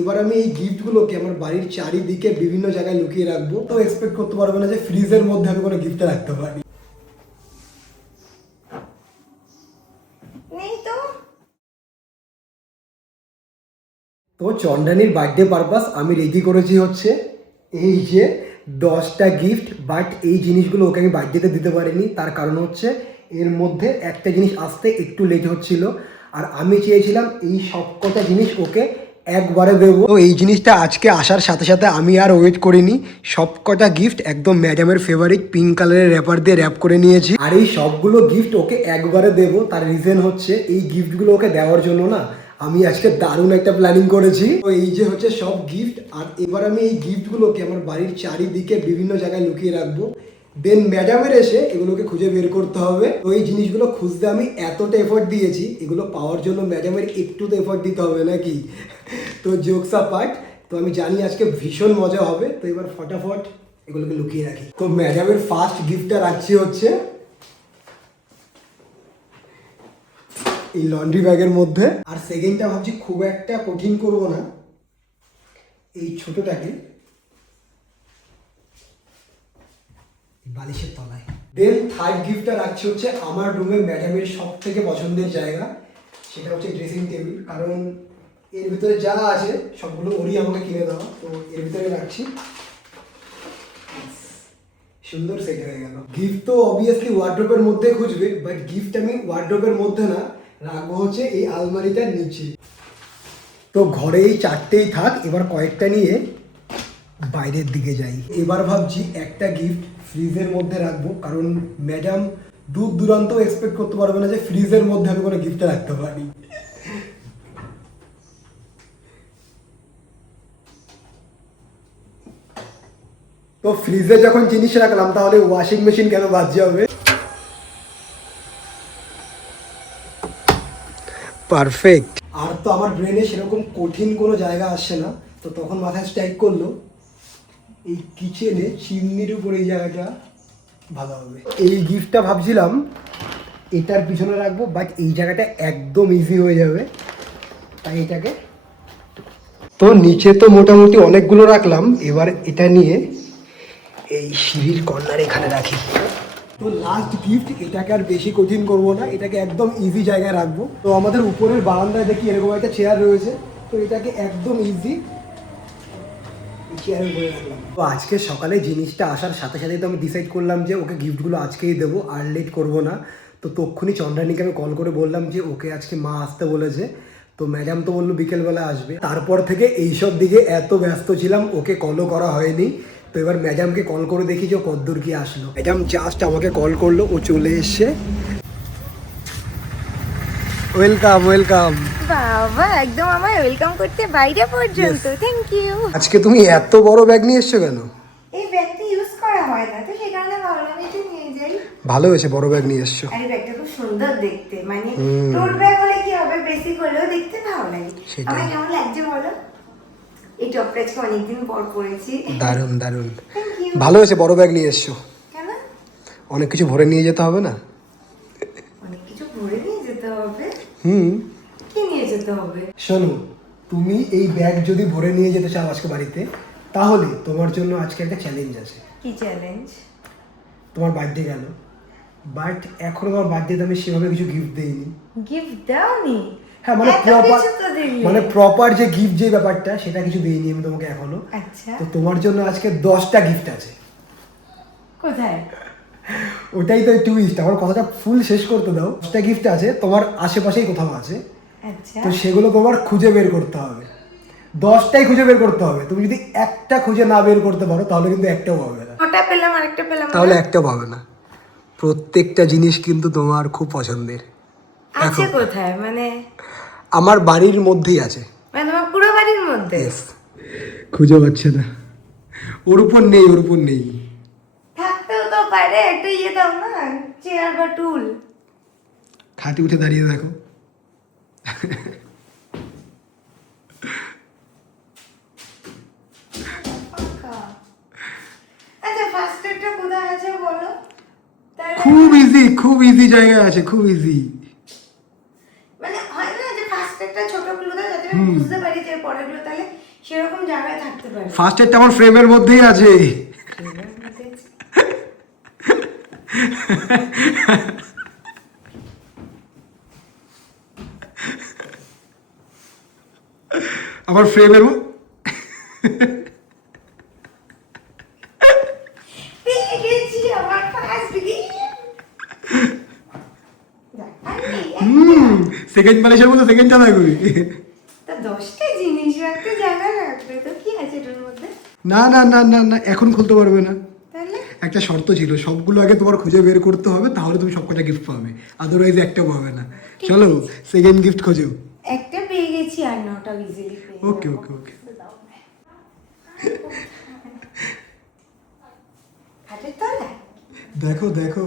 এবার আমি এই গিফটগুলোকে আমার বাড়ির চারিদিকে বিভিন্ন জায়গায় লুকিয়ে রাখবো। তো এক্সপেক্ট করতে পারবে না যে ফ্রিজের মধ্যে আমি কোনো গিফট রাখতে পারি। তো চন্দ্রানীর বার্থডে পারপাস আমি রেডি করেছি হচ্ছে এই যে 10টা গিফট। বাট এই জিনিসগুলো ওকে আমি বার্থডেতে দিতে পারিনি, তার কারণ হচ্ছে এর মধ্যে একটা জিনিস আসতে একটু লেট হচ্ছিল। আর আমি চেয়েছিলাম এই সবকটা জিনিস ওকে একবারে দেবো। তো এই জিনিসটা আজকে আসার সাথে সাথে আমি আর ওয়েট করিনি, সবকটা গিফট একদম ম্যাডামের ফেভারিট পিঙ্ক কালারের র্যাপার দিয়ে র্যাপ করে নিয়েছি। আর এই সবগুলো গিফট ওকে একবারে দেবো, তার রিজন হচ্ছে এই গিফটগুলো ওকে দেওয়ার জন্য না আমি আজকে দারুণ একটা প্ল্যানিং করেছি। তো এই যে হচ্ছে সব গিফট, আর এবার আমি এই গিফটগুলোকে আমার বাড়ির চারিদিকে বিভিন্ন জায়গায় লুকিয়ে রাখবো। দেন ম্যাডামের এসে এগুলোকে খুঁজে বের করতে হবে। তো এই জিনিসগুলো খুঁজতে আমি এতটা এফোর্ট দিয়েছি, এগুলো পাওয়ার জন্য ম্যাডামের একটু তো এফোর্ট দিতে হবে নাকি। তো জোকস পার্ট, তো আমি জানি আজকে ভীষণ মজা হবে। তো এবার ফটাফট এগুলোকে লুকিয়ে রাখি। তো ম্যাডামের ফার্স্ট গিফটটা রাখছি হচ্ছে এই লন্ড্রি ব্যাগের মধ্যে। আর সেকেন্ডটা ভাবছি খুব একটা কঠিন করব না, এই ছোটটাকে বালিশের তলায়। দেন থার্ড গিফটটা রাখছি হচ্ছে আমার রুমে ম্যাডামের সব থেকে পছন্দের জায়গা, সেটা হচ্ছে ড্রেসিং টেবিল। কারণ এর ভিতরে যা আছে সবগুলো ওরই আমাকে কিনে দেওয়া, তো এর ভিতরে রাখছি। সুন্দর সেট হয়ে গেল। গিফট তো অবভিয়াসলি ওয়ার্ড্রোবের মধ্যে খুঁজবে, বাট গিফট আমি ওয়ার্ড্রোবের মধ্যে না, রাখবো হচ্ছে এই আলমারিটার নিচে। তো ঘরে এই চারটেই থাক, এবার কয়েকটা নিয়ে বাইরের দিকে যাই। এবার ভাবছি একটা গিফট ফ্রিজের মধ্যে রাখবো, কারণ ম্যাডাম দূর দূরান্ত এক্সপেক্ট করতে পারবে না যে ফ্রিজের মধ্যে আমি কোনো গিফট রাখতে পারি। তো ফ্রিজে যখন জিনিস রাখলাম তাহলে ওয়াশিং মেশিন কেন বাদ যাবে। পারফেক্ট। আর তো আমার ব্রেনে সেরকম কঠিন কোনো জায়গা আসছে না, তো তখন মাথায় স্ট্রাইক করলো এই কিচেনে চিমনির উপর এই জায়গাটা ভালো হবে। এই গিফটটা ভাবছিলাম এটার পিছনে রাখবো, বাট এই জায়গাটা একদম ইজি হয়ে যাবে, তাই এটাকে। তো নিচে তো মোটামুটি অনেকগুলো রাখলাম, এবার এটা নিয়ে এই সিঁড়ির কর্নার এখানে রাখি। তো লাস্ট গিফট, এটাকে আর বেশি কঠিন করব না, এটাকে একদম ইজি জায়গায় রাখবো। তো আমাদের উপরের বারান্দায় দেখি এরকম একটা চেয়ার রয়েছে, তো এটাকে একদম ইজি চেয়ারের উপরে রাখলাম। তো আজকে সকালে জিনিসটা আসার সাথে সাথেই তো আমি ডিসাইড করলাম যে ওকে গিফটগুলো আজকেই দেবো, আর লেট করবো না। তো তক্ষুনি চন্দ্রানীকে আমি কল করে বললাম যে ওকে আজকে মা আসতে বলেছে। তো ম্যাডাম তো বললো বিকেলবেলা আসবে। তারপর থেকে এইসব দিকে এত ব্যস্ত ছিলাম, ওকে কলও করা হয়নি। তো এবার ম্যাডামকে কল করে দেখি যে কদ্দূর কি আসলো। ম্যাডাম জাস্ট আমাকে কল করলো, ও চলে এসছে। Welcome welcome. বাবা একদম আমায় ওয়েলকাম করতে বাইরে পর্যন্ত, থ্যাংক ইউ। আজকে তুমি এত বড় ব্যাগ নিয়ে এসছো কেন? এই ব্যাগটা ইউজ করা হয় না, তো সেই কারণে ভাবলাম এটা নিয়ে যাই। ভালো হয়েছে বড় ব্যাগ নিয়ে এসছো। আর এই ব্যাগটা খুব সুন্দর দেখতে, মানে টোট ব্যাগ হলে কি হবে, বেসিক হলেও দেখতে ভালো লাগে। আমার কেমন লাগছে বলো? এই টপটা আজকে অনেকদিন পর পরেছি। দারুণ দারুণ, থ্যাংক ইউ। ভালো হয়েছে বড় ব্যাগ নিয়ে এসছো। কেন? অনেক কিছু ভরে নিয়ে যেতে হবে না? অনেক কিছু ভরে নিয়ে যেতে হবে? হুম। কি নিয়ে যেতে হবে? শোনো, তুমি এই ব্যাগ যদি ভরে নিয়ে যেতে চাও আজকে বাড়িতে, তাহলে তোমার জন্য আজকে একটা চ্যালেঞ্জ আছে। কি চ্যালেঞ্জ? তোমার বার্থডে গেল, বাট এখনো তোমার বার্থডেতে আমি সেভাবে কিছু গিফট দেইনি। গিফট দাওনি? হ্যাঁ মানে এত প্রপার, কিছু তো দিলে। মানে প্রপার যে গিফট যে ব্যাপারটা সেটা কিছু দেইনি আমি তোমাকে এখনো। আচ্ছা, তো তোমার জন্য আজকে 10টা গিফট আছে। কোথায়? ওটাই তো টুইস্ট, আমার কথাটা ফুল শেষ করতে দাও। 10টা গিফট আছে তোমার আশেপাশেই কোথাও আছে, আচ্ছা, তো সেগুলো তোমার খুঁজে বের করতে হবে। 10টাই খুঁজে বের করতে হবে। তুমি যদি একটা খুঁজে না বের করতে পারো তাহলে কিন্তু একটাও পাবে না। ওটা পেলাম আর একটা পেলাম না। তাহলে একটাও পাবে না। প্রত্যেকটা জিনিস কিন্তু তোমার খুব পছন্দের। আছে কোথায়? মানে আমার বাড়ির মধ্যেই আছে। মানে তোমার পুরো বাড়ির মধ্যে? Yes. খুঁজে পাচ্ছে না, ওর উপর নেই, ওর উপর নেই। থাকতেও তো পারে, একটা ইয়ে দাও না, চেয়ার বা টুল। খাটে উঠে দাঁড়িয়ে দেখো। আচ্ছা, ফার্স্ট এডটা কোথায় আছে বলো? খুব ইজি জায়গা আছে, খুব ইজি। মানে হয় না যে ফার্স্ট একটা ছোট ক্লু দাও যাতে আমি বুঝতে পারি যে পরেরগুলো তাহলে সেরকম জায়গায় থাকতে পারে। ফার্স্ট এডটা আমার ফ্রেমের মধ্যেই আছে। আমার ফ্রেমের পেয়ে গেছি আমার ফার্স্ট গিফট। সেকেন্ড প্যালেসের মধ্যে সেকেন্ডটা থাকবি। তা 10টা জিনিস রাখতে জায়গা রাখবে তো কি আছে এটার মধ্যে? না না না না না, এখন খুলতে পারবে না। তাহলে একটা শর্ত ছিল, সবগুলো আগে তোমার খুঁজে বের করতে হবে, তাহলে তুমি সবকটা গিফট পাবে, আদারওয়াইজ একটাও পাবে না। চলো সেকেন্ড গিফট খোঁজো। একটা পেয়ে গেছি আর 9টা ইজিলি পেয়ে যাবো। ওকে ওকে ওকে। হাতের তলায়? দেখো দেখো।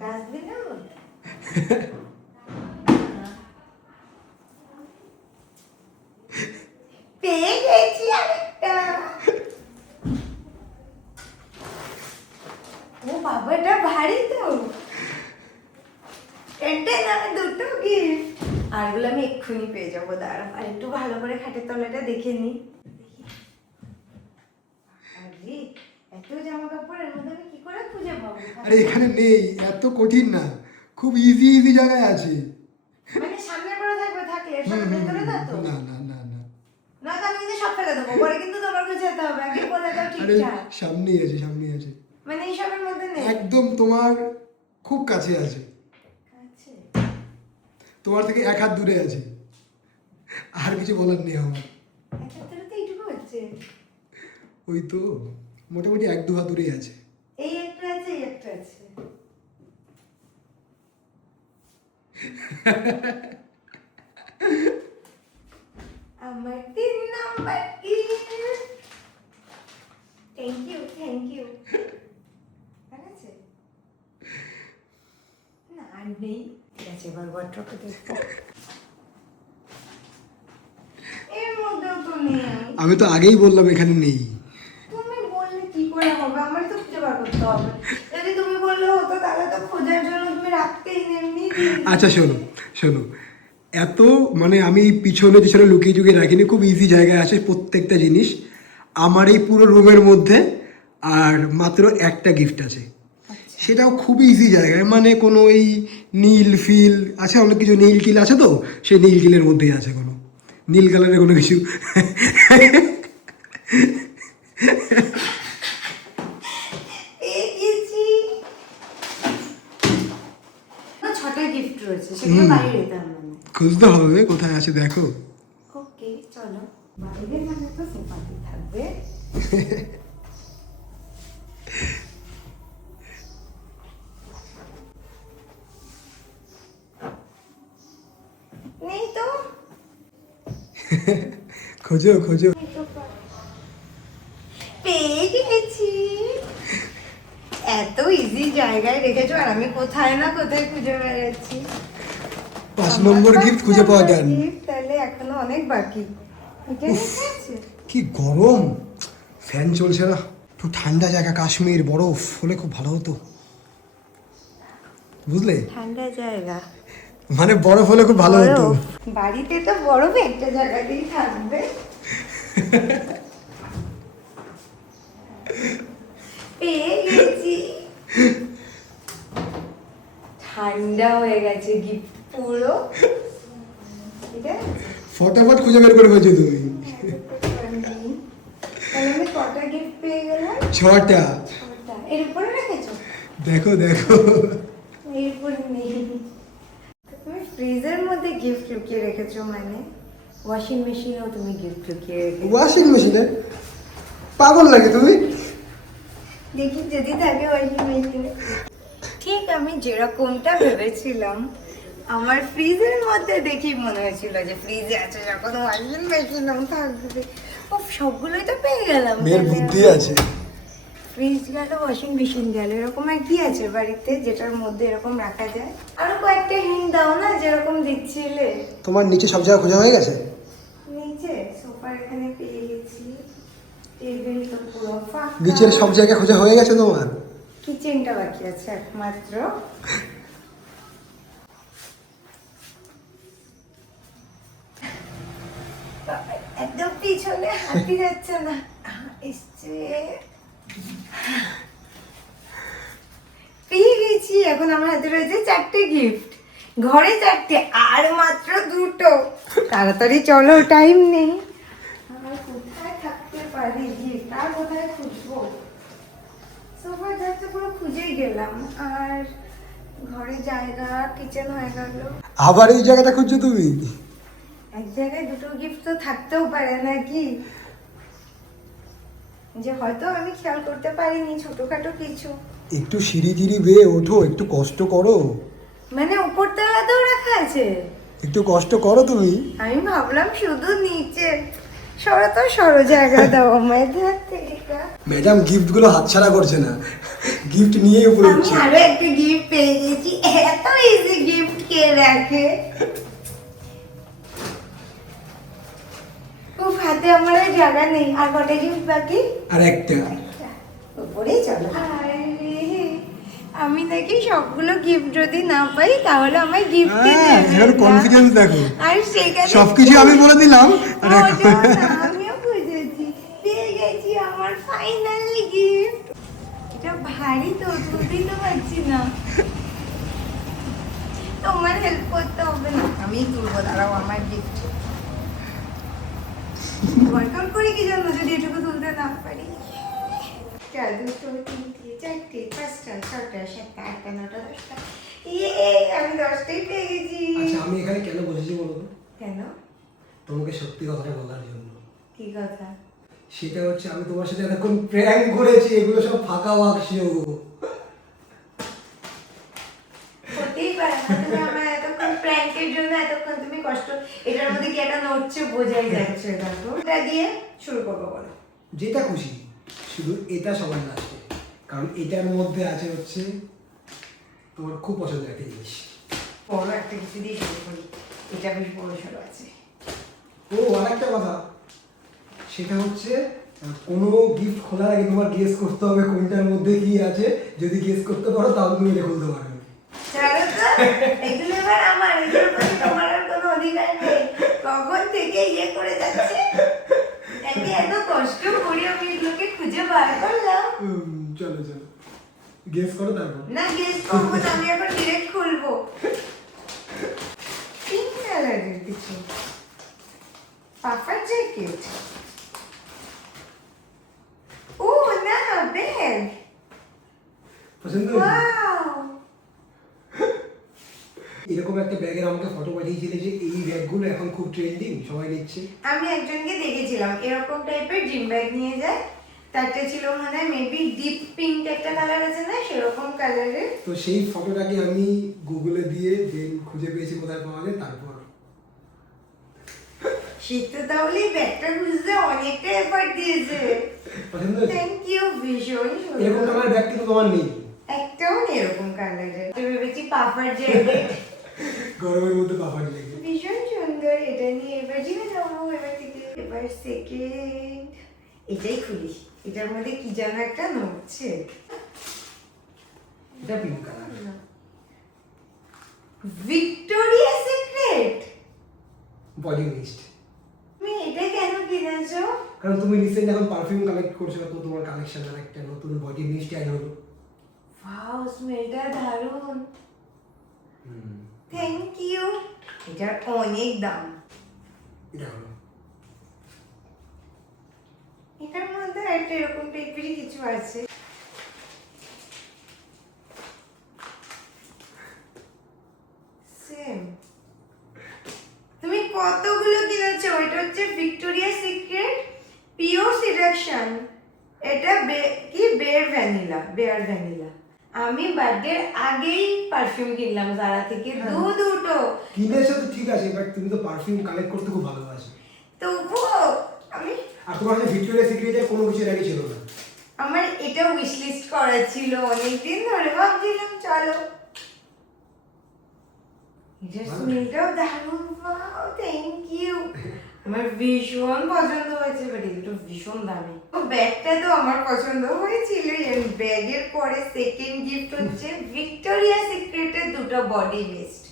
ডাস্টবিনের মধ্যে? পেয়ে গেছি আরেকটা। ও বাবা, এটা ভারী তো। এটাই না, দুটো গিফট। আরগুলো আমি এক্ষুনি পেয়ে যাবো, দাঁড়াও আর একটু ভালো করে খাটের তলাটা দেখে নি। আরে এত জামা কাপড় এর মধ্যে আমি কি করে খুঁজে পাবো? আরে এখানে নেই, এত কঠিন না, খুব ইজি ইজি জায়গায় আছে। মানে সামনে করে থাকবে, থাকলে এর সাথে ভেতরে না তো? না না না না। না তো আমি কিন্তু সব ফেলে দেবো, পরে কিন্তু তোমার কাছে যেতে হবে, আগে বলে দাও আরে ঠিকঠাক। সামনেই আছে সামনেই আছে, মানে এইসবের মধ্যে নেই? একদম তোমার খুব কাছে আছে, আছে। তোমার থেকে এক হাত দূরে আছে, আর কিছু বলার নেই আমার। একাত্তরে তো এইটুকু হচ্ছে। ওই তো মোটামুটি 1-2 হাত দূরেই আছে। এই একটা আছে, এই একটা আছে। আমার 3 number gift. Thank you thank you. আর আছে? না আর নেই। ঠিক আছে, এবার ওয়ার্ড্রপে দেখবো। এর মধ্যেও তো নেই। আমি তো আগেই বললাম এখানে নেই। তুমি বললে কি করে হবে? আমার তো খুঁজে বার করতে হবে। যদি তুমি বললে হতো তাহলে তো খোঁজার জন্য তুমি রাখতেই এমনি। আচ্ছা শোনো শোনো, এত মানে আমি পিছনে পিছনে লুকিয়ে চুকিয়ে রাখিনি, খুব ইজি জায়গায় আছে প্রত্যেকটা জিনিস আমার এই পুরো রুমের মধ্যে। আর মাত্র একটা গিফট আছে, সেটাও খুবই ইজি জায়গায়, মানে কোনো এই নীল ফিল আছে, অনেক কিছু নীল টিল আছে, তো সেই নীল টিলের মধ্যেই আছে, কোনো নীল কালারের কোনো কিছু। পেয়ে গেছি। 6টা গিফট রয়েছে, সেগুলো বাইরে তার মানে। খুঁজতে হবে কোথায় আছে, দেখো। ওকে চলো, বাইরে মানে তো সোফাতে থাকবে। নেই তো। খোঁজো খোঁজো। পেয়ে গেছি। এত ইজি জায়গায় রেখেছো আর আমি কোথায় না কোথায় খুঁজে বেড়াচ্ছি। 5 নম্বর গিফট খুঁজে পাওয়া যান। তাহলে এখনো অনেক বাকি। এটা আছে? কি গরম, ফ্যান চলছে না। একটু ঠান্ডা জায়গা, কাশ্মীর, বরফ হলে খুব ভালো হতো, বুঝলে? ঠান্ডা জায়গা মানে বরফ হলে খুব ভালো হতো। বরফ। বাড়িতে তো বরফ একটা জায়গাতেই থাকবে। পেয়ে গেছি। ঠান্ডা হয়ে গেছে গিফট পুরো। ঠিক আছে, ফটাফট খুঁজে বের করে ফেলছো তুমি। তাহলে আমি কটা গিফট পেয়ে গেলাম? 6টা। 6টা। এর উপরে রেখেছো? দেখো দেখো। এর উপরে নেই। তুমি ফ্রিজের মধ্যে গিফট লুকিয়ে রেখেছো, মানে ওয়াশিং মেশিনেও তুমি গিফট লুকিয়ে রেখেছো? ওয়াশিং মেশিনে পাগল লাগে তুমি। দেখি যদি থাকে ওয়াশিং মেশিনে। ঠিক আমি যেরকমটা ভেবেছিলাম, আমার ফ্রিজের মধ্যে দেখি মনে হয়েছিল যে ফ্রিজে আছে, যখন ওয়াশিং মেশিনও থাকবে। ও সবগুলোই তো পেয়ে গেলাম। মেয়ের বুদ্ধি আছে। ফ্রিজ গেল, ওয়াশিং মেশিন গেল, এরকম আর কি আছে বাড়িতে যেটার মধ্যে এরকম রাখা যায়? আরো কয়েকটা হিন্ট দাও না, যেরকম দিচ্ছিলে। তোমার নিচে সব জায়গা খোঁজা হয়ে গেছে? নিচে সোফার এখানে পেয়ে গেছি, টেবিল তো পুরো ফাঁকা। নিচের সব জায়গা খোঁজা হয়ে গেছে তোমার? কিচেনটা বাকি আছে একমাত্র। পিছনে হাঁটি যাচ্ছে না, এসছে, পেয়ে গেছি। এখন আমার হাতে রয়েছে 4টে গিফট, ঘরে 4টে, আর মাত্র 2টো। তাড়াতাড়ি চলো, টাইম নেই। আর কোথায় থাকতে পারি গিফট, আর কোথায় খুঁজবো? সোফা যাচ্ছে পুরো খুঁজেই গেলাম, আর ঘরে জায়গা, কিচেন হয়ে গেল। আবার এই জায়গাটা খুঁজছো তুমি? এক জায়গায় 2টো গিফট তো থাকতেও পারে নাকি, যে হয়তো আমি খেয়াল করতে পারিনি, ছোটখাটো কিছু। একটু সিঁড়ি টিড়ি বেয়ে ওঠো, একটু কষ্ট করো। মানে উপর তলাতেও রাখা আছে? একটু কষ্ট করো তুমি। আমি ভাবলাম শুধু নিচে। সরো তো, সরো, জায়গা দাও আমায়। ম্যাডাম গিফট গুলো হাতছাড়া করছে না, গিফট নিয়েই উপরে আমি উঠছে। আরো একটা গিফট পেয়ে গেছি। এত ইজি গিফট কে রাখে? খুব হাতে আমার আর জায়গা নেই। আর কটা গিফট বাকি? আর একটা। উপরেই চলো। আরে, আমি নাকি সবগুলো গিফট যদি না পাই তাহলে আমায় গিফট এখানে কনফিডেন্স দেখো। আর সেখানে সবকিছু আমি বলে দিলাম। মজা না, আমিও বুঝেছি। পেয়ে গেছি আমার ফাইনাল গিফট। এটা ভারী তো, তুলতেই তো পারছি না। তোমার হেল্প করতে হবে না, আমি তুলবো। দাঁড়াও, আমার গিফট ওয়ার্কআউট করি কি জন্য যদি এটুকু তুলতে না পারি? 1 2 3 4 5 6 7 8 9 10টা। আমি 10টাই পেয়ে গেছি। আচ্ছা, আমি এখানে কেন বসেছি বলো তো? কেন? তোমাকে সত্যি কথাটা বলার জন্য। কি কথা? সেটা হচ্ছে আমি তোমার সাথে এতক্ষণ প্র্যাঙ্ক করেছি, এগুলো সব ফাঁকা বাক্স। হতেই পারে না, তুমি আমার এতক্ষণ প্র্যাঙ্কের জন্য এতক্ষণ তুমি কষ্ট। এটার মধ্যে কি একটা নড়ছে বোঝাই যাচ্ছে। দেখো, এটা দিয়ে শুরু করবো, বলো। যেটা খুশি, শুধু এটা সবার লাস্টে, কারণ এটার মধ্যে আছে হচ্ছে তোমার খুব পছন্দের একটা জিনিস। বড় একটা কিছু দিয়ে শুরু করি, এটা বেশ বড় সড়ো আছে। ও, আর একটা কথা, সেটা হচ্ছে কোনো গিফট খোলার আগে তোমার গেস করতে হবে কোনটার মধ্যে কি আছে। যদি গেস করতে পারো তাহলে তুমি এটা খুলতে পারবে। ছাড়ো তো, এগুলো এবার আমার, এগুলোর প্রতি তোমার আর কোনো অধিকার নেই। কখন থেকে ইয়ে করে যাচ্ছে, আমি এত কষ্ট করি, আমি এগুলোকে খুঁজে বার করলাম। চলো চলো, গেস করো তারপর। না, গেস করবো না, আমি এখন ডিরেক্ট খুলবো। পিঙ্ক কালারের কিছু পাফার জ্যাকেট। ও না, ব্যাগ। পছন্দ হয়েছে? ওয়াও, এরকম একটা ব্যাগের আমাকে ফটো পাঠিয়েছিলে যে এই ব্যাগগুলো এখন খুব ট্রেন্ডিং, সবাই নিচ্ছে। আমি একজনকে দেখেছিলাম এরকম টাইপের জিম ব্যাগ নিয়ে যায়। তারটা ছিল মানে মেবি ডিপ পিঙ্ক একটা কালার আছে না, সেরকম কালারের। তো সেই ফটোটাকে আমি গুগলে দিয়ে দেন খুঁজে পেয়েছি কোথায় পাওয়া যায়। তারপর শীত তো তাহলে ব্যাগটা খুঁজতে অনেকটা এফর্ট দিয়েছে। পছন্দ হয়েছে? থ্যাংক ইউ, ভীষণ এরকম সুন্দর। কালার ব্যাগ কিন্তু তোমার নেই। একটাও নেই এরকম কালারের। আমি ভেবেছি পাফার জ্যাকেট। গরমের মধ্যে পাপাড়ি লেগে। ভীষণ সুন্দর। এটা নিয়ে এবার জিমে যাবো এবার থেকে। এবার সেকেন্ড, এটাই খুলি। এটার মধ্যে কি যেন একটা নড়ছে। এটা pink colour. Victoria secret. Body mist. তুমি এটা কেন কিনেছো? কারণ তুমি রিসেন্ট এখন পারফিউম কালেক্ট করছো, তো তোমার কালেকশনের একটা নতুন বডি মিস্ট অ্যাড হলো। ওয়াও, স্মেলটা দারুণ। Thank you. এটার অনেক দাম। এটা হলো। এটার মধ্যে একটা এরকম টাইপেরই কিছু আছে। সেম। তুমি কতগুলো কিনেছো? এটা হচ্ছে ভিক্টোরিয়া সিক্রেট পিওর সিলেকশন। এটা কি বেয়ার ভ্যানিলা। আমি বার্থডের আগেই পারফিউম কিনলাম জারা থেকে, দুটো। কিনেছো তো ঠিক আছে, বাট তুমি তো পারফিউম কালেক্ট করতে খুব ভালোবাসো। তবুও আমি, আর তোমার কাছে ভিক্টোরিয়া সিক্রেটের কোনো কিছু আগে ছিল না। আমার এটা উইশ লিস্ট করা ছিল অনেকদিন ধরে, ভাবছিলাম চলো। এটা স্মেলটাও দারুণ। Wow, thank you. আমার ভীষণ পছন্দ হয়েছে, বাট এটা ভীষণ দামি। ব্যাগটা তো আমার পছন্দ হয়েছিল। ব্যাগের পরে সেকেন্ড গিফট হচ্ছে ভিক্টোরিয়া সিক্রেটের 2টো বডি মিস্ট।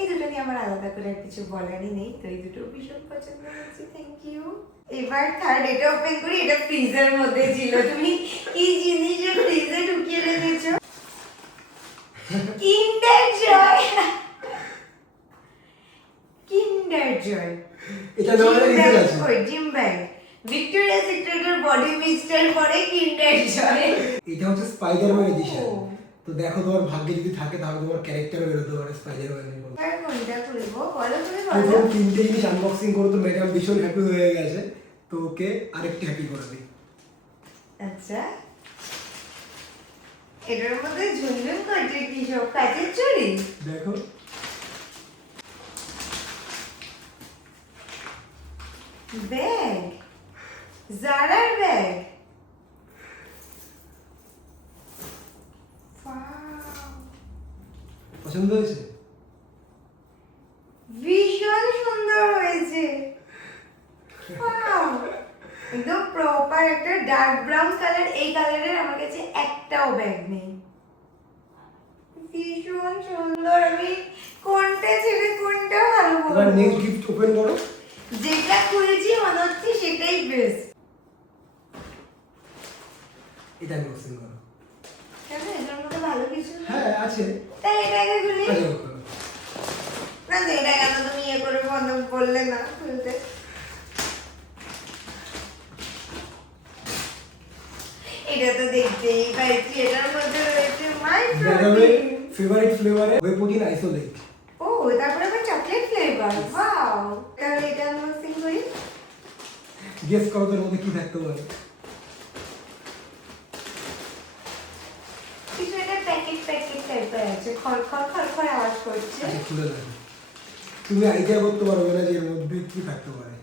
এই দুটো নিয়ে আমার আলাদা করে আর কিছু বলারই নেই, তো এই দুটো ভীষণ পছন্দ হচ্ছে, থ্যাংক ইউ। এবার থার্ড, এটা ওপেন করি। এটা ফ্রিজের মধ্যে ছিল, তুমি কি জিনিস ফ্রিজে ঢুকিয়ে রেখেছো? কিন্ডার জয়, কিন্ডার জয়। এটা নেওয়ার রিজন আছে। ওই জিম ব্যাগ, ভিক্টোরিয়া সিক্রেটের বডি মিস্টার পরে কিন্ডার জয়। এটা হচ্ছে স্পাইডারম্যান এডিশন। ও। তো দেখো তোমার ভাগ্যে যদি থাকে তাহলে তোমার ক্যারেক্টারও বেরোতে পারে স্পাইডারম্যানের মতো। আর কোনটা খুলবো বলো, তুমি প্রথম বলো। 3টে জিনিস আনবক্সিং করো তো ম্যাডাম ভীষণ হ্যাপি হয়ে গেছে, তো ওকে আরেকটু হ্যাপি করে দিই। আচ্ছা, এটার মধ্যে ঝুনঝুন করছে কি সব, কাচের চুড়ি? দেখো ব্যাগ, জারার ব্যাগ। পছন্দ হয়েছে? ভীষণ সুন্দর হয়েছে। Wow! একদম প্রপার একটা ডার্ক ব্রাউন কালার। এই কালারের আমার কাছে একটাও ব্যাগ নেই। ভীষণ সুন্দর। আমি কোনটা ছেড়ে কোনটা ভালো এবার বলবো? নেক্সট গিফট ওপেন করো। যেটা খুলেছি মনে হচ্ছে সেটাই বেস্ট। এটা আনবক্সিং করো। কেন, এটার মধ্যে ভালো কিছু নেই? হ্যাঁ আছে। তাই এটাকে খুলি। আচ্ছা করো। না তো এটা কেন তুমি ইয়ে করে বন্ধ বললে না খুলতে? এটা তো দেখতেই পাচ্ছি, এটার মধ্যে রয়েছে মাই ম্যাডামের প্রোটিন। ফেভারিট ফ্লেভারে ওয়ে প্রোটিন আইসোলেট। ও, তারপরে আবার চকলেট ফ্লেভার। ওয়াও, তাহলে এটা আনবক্সিং করি। গেস করো তোর মধ্যে কি থাকতে পারে। কিছু একটা প্যাকেট প্যাকেট টাইপের আছে, খড়খড় খড়খড় আওয়াজ করছে। আচ্ছা খুলে দেখো, তুমি আইডিয়া করতে পারবে না যে এর মধ্যে কি থাকতে পারে।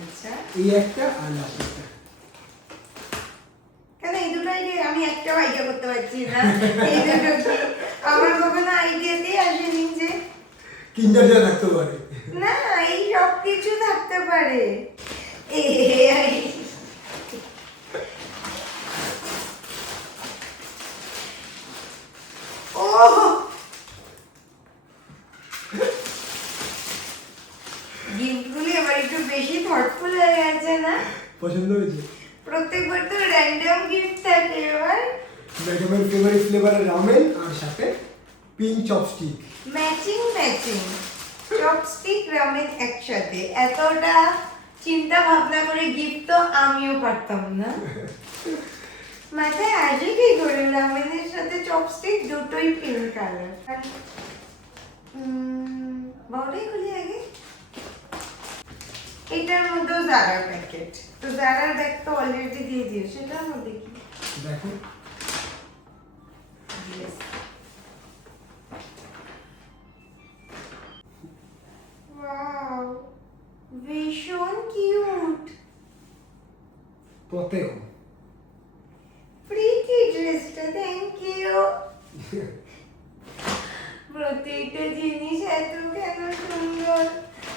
আচ্ছা, এই একটা আর লাস্ট একটা। কেন এই দুটো আইডিয়া আমি একটাও আইডিয়া করতে পারছি না। এই দুটো কি আমার কখনো আইডিয়াতেই আসেনি যে কিন্ডার জয় থাকতে পারে। না এই সব কিছু থাকতে পারে। ও, গিফটগুলি এবার একটু বেশি থটফুল হয়ে গেছে না? পছন্দ হয়েছে? প্রত্যেকবার তো র্যান্ডম গিফট থাকে, এবার ম্যাডামের ফেভারিট ফ্লেভারের রামেন আর সাথে pin chopstick. Matching matching chopstick ramen একসাথে। এতটা চিন্তা ভাবনা করে গিফট তো আমিও পারতাম না। মাথায় আসে কি করে রামেনের সাথে চপস্টিক দুটোই পিঙ্ক কালার। বড়ই খুলি আগে। এটার মধ্যেও জারার প্যাকেট, তো জারার ব্যাগ তো অলরেডি দিয়ে দিও, সেটার মধ্যে কি? দেখো Yes. Wow, ভীষণ কিউট। প্রত্যেক প্রিটি ড্রেসটা, থ্যাংক ইউ। প্রত্যেকটা জিনিস এত কেন সুন্দর।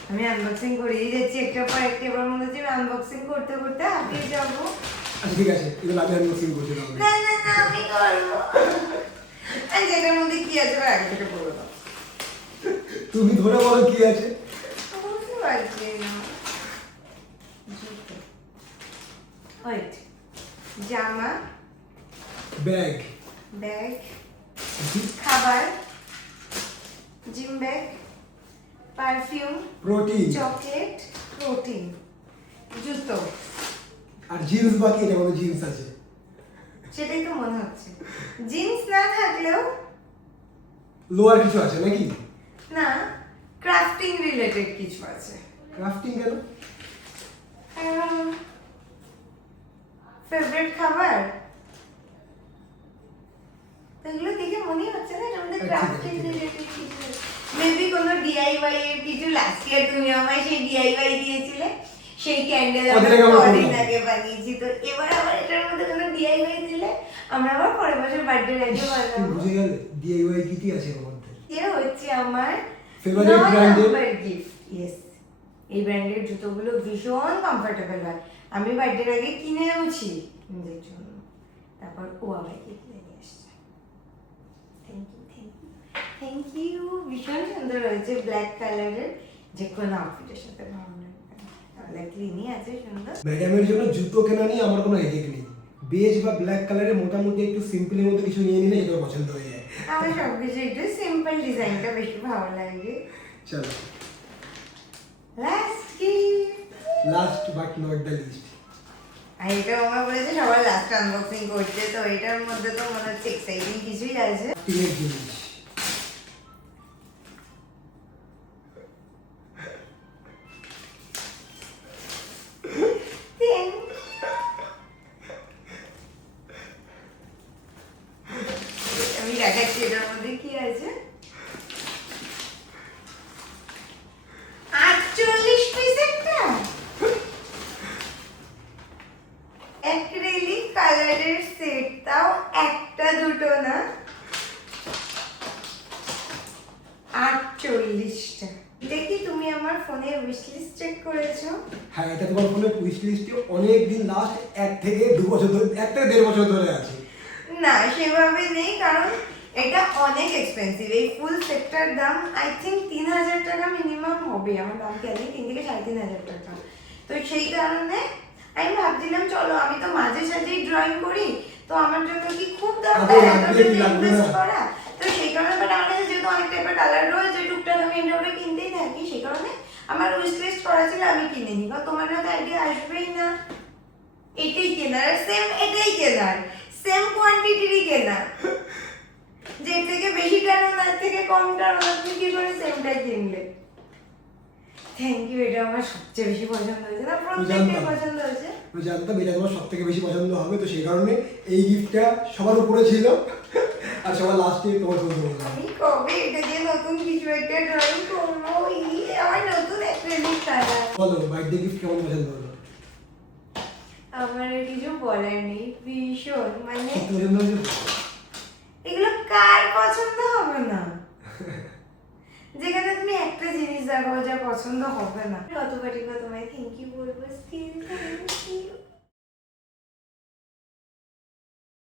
আমি আনবক্সিং করেই যাচ্ছি একটা পর একটা, এবার মনে হচ্ছে আনবক্সিং করতে করতে হাঁপিয়ে যাবো। আচ্ছা ঠিক আছে, এগুলো আমি আনবক্সিং করতে হবে। না না না, আমি করবো। আর যেটার মধ্যে কি আছে এবার আগে থেকে বলে দাও। তুমি ধরে বলো কি আছে। বুঝতে পারছি না। ওয়েট, জামা, ব্যাগ, ব্যাগ, খাবার, gym bag, perfume, protein chocolate, protein, জুতো। আর জিন্স বাকি, এটা মধ্যে জিন্স আছে। সেটাই তো মনে হচ্ছে। জিন্স না থাকলেও লোয়ার কিছু আছে নাকি? না, ক্রাফটিং রিলেটেড কিছু আছে। ক্রাফটিং কেন? ফেভারিট খাবার, এগুলো দেখে মনে হচ্ছে না এর মধ্যে ক্রাফটিং রিলেটেড কিছু। মেবি কোনো ডিআইওয়াই এর কিছু। লাস্ট ইয়ার তুমি আমায় সেই ডিআইওয়াই দিয়েছিলে, সেই ক্যান্ডেল আমরা কদিন আগে বানিয়েছি, তো এবার আবার এটার মধ্যে কোনো ডিআইওয়াই দিলে আমরা আবার পরের বছর বার্থডে আগে বানাবো। বুঝে গেলে ডিআইওয়াই কি আছে এর মধ্যে? এটা হচ্ছে আমার ফেভারিট ব্র্যান্ডের গিফট। ইয়েস, এই ব্র্যান্ডের জুতোগুলো ভীষণ কমফোর্টেবল হয়। আমি বার্থডের আগে কিনেওছি নিজের জন্য, তারপর ও আবার কিনে নিয়ে আসছে। Thank you, thank you. Thank you, ভীষণ সুন্দর হয়েছে ব্ল্যাক কালারের, যে কোনো আউটফিটের সাথে ভালো লাগবে। তাহলে ক্লিনই আছে, সুন্দর। ম্যাডামের জন্য জুতো কেনা নিয়ে আমার কোনো হেডেক নেই। বেজ বা ব্ল্যাক কালারের মোটামুটি একটু সিম্পলের মধ্যে কিছু নিয়ে নিলে এটা পছন্দ হয়ে যায়। আমার সবকিছু একটু সিম্পল, ডিজাইনটা বেশি ভালো লাগে। চলো last gift, last but not the least. আর এটা আমার বলেছে সবার লাস্ট আনবক্সিং করতে, তো এটার মধ্যে তো মনে হচ্ছে এক্সাইটিং কিছুই আছে। টিনের জিনিস। আমি দেখাচ্ছি এটার মধ্যে কি আছে। 48 পিস একটা অ্যাক্রিলিক কালারের সেট, তাও একটা দুটো না, 48টা। দেখি তুমি আমার ফোনে উইশ লিস্ট চেক করেছো? হ্যাঁ, এটা তোমার ফোনে উইশ লিস্টে অনেক দিন, লাস্ট 1 থেকে 2 বছর ধরে, 1 থেকে 1.5 বছর ধরে আছে। না সেভাবে নেই, কারণ এটা অনেক এক্সপেন্সিভ। এই ফুল সেটটার দাম আই থিঙ্ক 3000 টাকা মিনিমাম হবে, আমার দাম কি আছে 3 থেকে 3500 টাকা। তো সেই কারণে আমি ভাবছিলাম চলো, আমি তো মাঝে সাঝেই ড্রয়িং করি, তো আমার জন্য কি খুব দরকার এত ইনভেস্ট করা। তো সেই কারণে, বাট আমার কাছে যেহেতু অনেক টাইপের কালার রয়েছে, টুকটাক আমি এটা ওটা কিনতেই থাকি, সেই কারণে আমার উইশ লিস্ট করা ছিল আমি কিনে নিই। তোমার না তো আইডিয়া আসবেই না, এটাই কেনার, সেম এটাই কেনার, সেম কোয়ান্টিটিরই কেনা, যে থেকে বেশি টানো তার থেকে কম টানো, তুমি কি করে সেমটা কিনলে। থ্যাংক ইউ, এটা আমার সবচেয়ে বেশি পছন্দ হয়েছে, না প্রত্যেকটাই পছন্দ হয়েছে। আমি জানতাম এটা তোমার সব থেকে বেশি পছন্দ হবে, তো সেই কারণে এই গিফটটা সবার উপরে ছিল আর সবার লাস্টে তোমার পছন্দ হলো। আমি কবে এটা দিয়ে নতুন কিছু একটা ড্রয়িং করবো, আমার নতুন অ্যাক্রিলিক কালার। বলো, বার্থডে গিফট কেমন পছন্দ হলো? আমার আর কিছু বলার নেই, ভীষণ, মানে সত্যি পছন্দ হয়েছে? এগুলো কার পছন্দ হবে না? যেখানে তুমি একটা জিনিস দেখাও যা পছন্দ হবে না, কতবারই বা তোমায় থ্যাংক ইউ বলবো, স্টিল